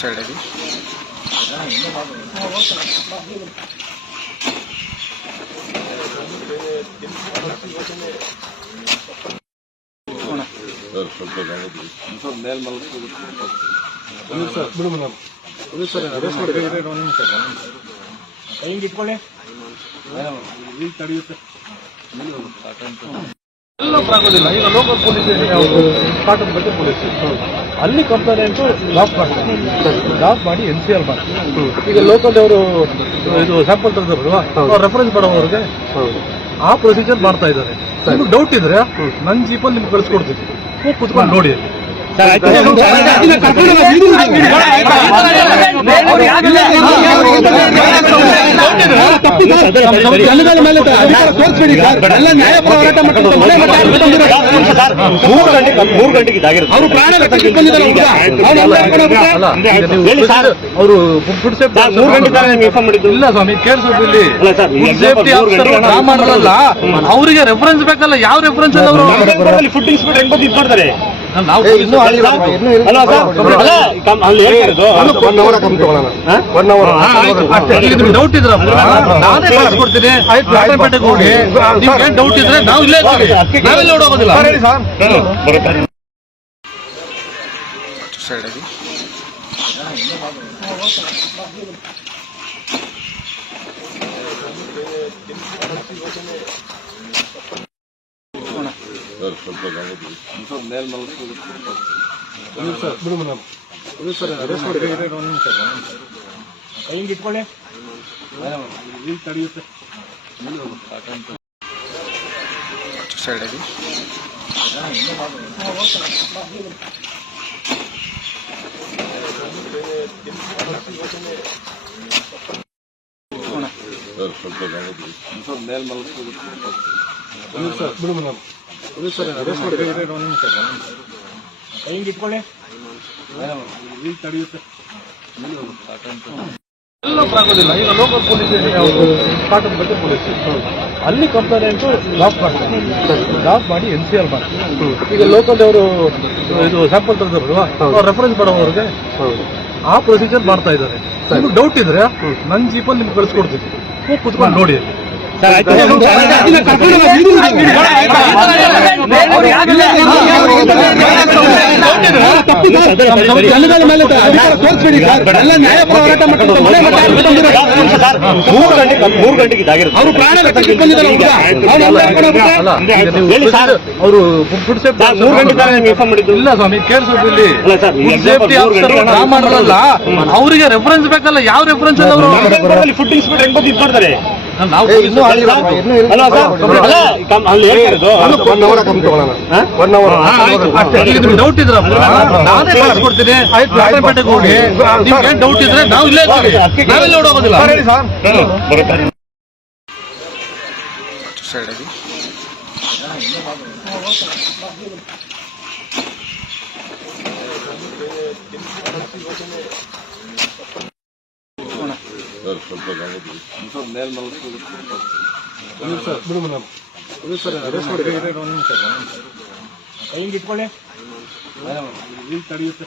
ಸೈಡಲ್ಲಿ ಇಟ್ಕೊಳ್ಳಿ ತಡೆಯುತ್ತೆ ಆಗೋದಿಲ್ಲ. ಈಗ ಲೋಕಲ್ ಪೊಲೀಸ್ ಕಾಟನ್ ಬಗ್ಗೆ ಪೊಲೀಸ್ ಅಲ್ಲಿ ಕಂಪ್ಲೇಂಟು ಲಾಕ್ ಮಾಡಿ NCR ಮಾಡಿ ಈಗ ಲೋಕಲ್ ಅವರು ಇದು ಸ್ಯಾಂಪಲ್ ತೆಗೆದಲ್ವಾ ಅವ್ರು ರೆಫರೆನ್ಸ್ ಮಾಡೋವ್ರಿಗೆ ಆ ಪ್ರೊಸೀಜರ್ ಮಾಡ್ತಾ ಇದ್ದಾರೆ. ನಿಮ್ಗೆ ಡೌಟ್ ಇದ್ರೆ ನನ್ನ ಜೀಪಲ್ಲಿ ನಿಮ್ಗೆ ಕಳಿಸ್ಕೊಡ್ತೀನಿ, ಕುತ್ಕೊಂಡು ನೋಡಿ. ಜನಗಳ ಮೇಲೆ ತೋರಿಸ್ಬಿಡಿ ಸರ್, ಎಲ್ಲ ನ್ಯಾಯ ಹೋರಾಟ ಮೂರು ಗಂಟೆಗೆ ಅವರು ಪ್ರಾಣ ಅವರು ಫುಡ್ ಸೇಫ್ಟಿ 3 ಗಂಟೆ ಇನ್ಫಾರ್ಮ್ ಮಾಡಿದ್ದು ಇಲ್ಲ ಸ್ವಾಮಿ, ಕೇಳಿಸೋದು ಇಲ್ಲಿ ಫುಡ್ ಸೇಫ್ಟಿ ಆಫೀಸರ್ ಮಾಡಲ್ಲ, ಅವರಿಗೆ ರೆಫರೆನ್ಸ್ ಬೇಕಲ್ಲ. ಯಾವ ರೆಫರೆನ್ಸ್ ಅವರು ಫುಡ್ ಇನ್ಸ್ಪೆಕ್ಟರ್ ಹೆಂಗ್ ಇದು ಮಾಡ್ತಾರೆ? ನಾವು ಡೌಟ್ ಇದ್ರ ನಾನೇ ಕಳಿಸ್ಕೊಡ್ತೀನಿ. ಪೇಟೆಗೆ ಹೋಗಿ ನಿಮ್ಗೆ ಡೌಟ್ ಇದ್ರೆ ನಾವು ಇಲ್ಲೇ ನಾವೆಲ್ಲ ಓಡೋಗೋದಿಲ್ಲ. ಸೈಡಲ್ಲಿ ಇಟ್ಕೊಳ್ಳಿ ತಡೆಯುತ್ತೆ ಸೈಡಲ್ಲಿ ಇಟ್ಕೊಳ್ಳಿ ತಡೆಯುತ್ತೆ ಆಗೋದಿಲ್ಲ. ಈಗ ಲೋಕಲ್ ಪೊಲೀಸ್ ಕಾಟನ್ ಬಗ್ಗೆ ಪೊಲೀಸ್ ಅಲ್ಲಿ ಕಂಪ್ಲೇಂಟು ಲಾಕ್ ಮಾಡಿ NCR ಮಾಡಿ ಈಗ ಲೋಕಲ್ ಅವರು ಇದು ಸ್ಯಾಂಪಲ್ ತೆಗೆದಲ್ವಾ ಅವ್ರು ರೆಫರೆನ್ಸ್ ಮಾಡೋವ್ರಿಗೆ ಆ ಪ್ರೊಸೀಜರ್ ಮಾಡ್ತಾ ಇದ್ದಾರೆ. ನಿಮ್ಗೆ ಡೌಟ್ ಇದ್ರೆ ನನ್ನ ಜೀಪಲ್ಲಿ ನಿಮ್ಗೆ ಕಳಿಸ್ಕೊಡ್ತೀನಿ, ಕುತ್ಕೊಂಡು ನೋಡಿ. ಜನಗಳ ಮೇಲೆ ತೋರಿಸ್ಬಿಡಿ ಸರ್, ಎಲ್ಲ ನ್ಯಾಯ ಹೋರಾಟ ಮೂರು ಗಂಟೆಗೆ ಅವರು ಪ್ರಾಣ ಅವರು ಫುಡ್ ಸೇಫ್ಟಿ 3 ಗಂಟೆ ಇನ್ಫಾರ್ಮ್ ಮಾಡಿದ್ದು ಇಲ್ಲ ಸ್ವಾಮಿ, ಕೇಳಿಸೋದು ಇಲ್ಲಿ ಫುಡ್ ಸೇಫ್ಟಿ ಆಫೀಸರ್ ಮಾಡಲ್ಲ, ಅವರಿಗೆ ರೆಫರೆನ್ಸ್ ಬೇಕಲ್ಲ. ಯಾವ ರೆಫರೆನ್ಸ್ ಅವರು ಫುಡ್ ಇನ್ಸ್ಪೆಕ್ಟರ್ ಹೆಂಗ್ ಇದು ಮಾಡ್ತಾರೆ? ನಾವು ಡೌಟ್ ಇದ್ರ ನಾನೇ ಕಳಿಸ್ಕೊಡ್ತೀನಿ. ಪೇಟೆಗೆ ಹೋಗಿ ನಿಮ್ಗೆ ಡೌಟ್ ಇದ್ರೆ ನಾವು ಇಲ್ಲೇ ನಾವೆಲ್ಲ ಓಡೋಗೋದಿಲ್ಲ. ಸೈಡಲ್ಲಿ ಇಟ್ಕೊಳ್ಳಿ ತಡೆಯುತ್ತೆ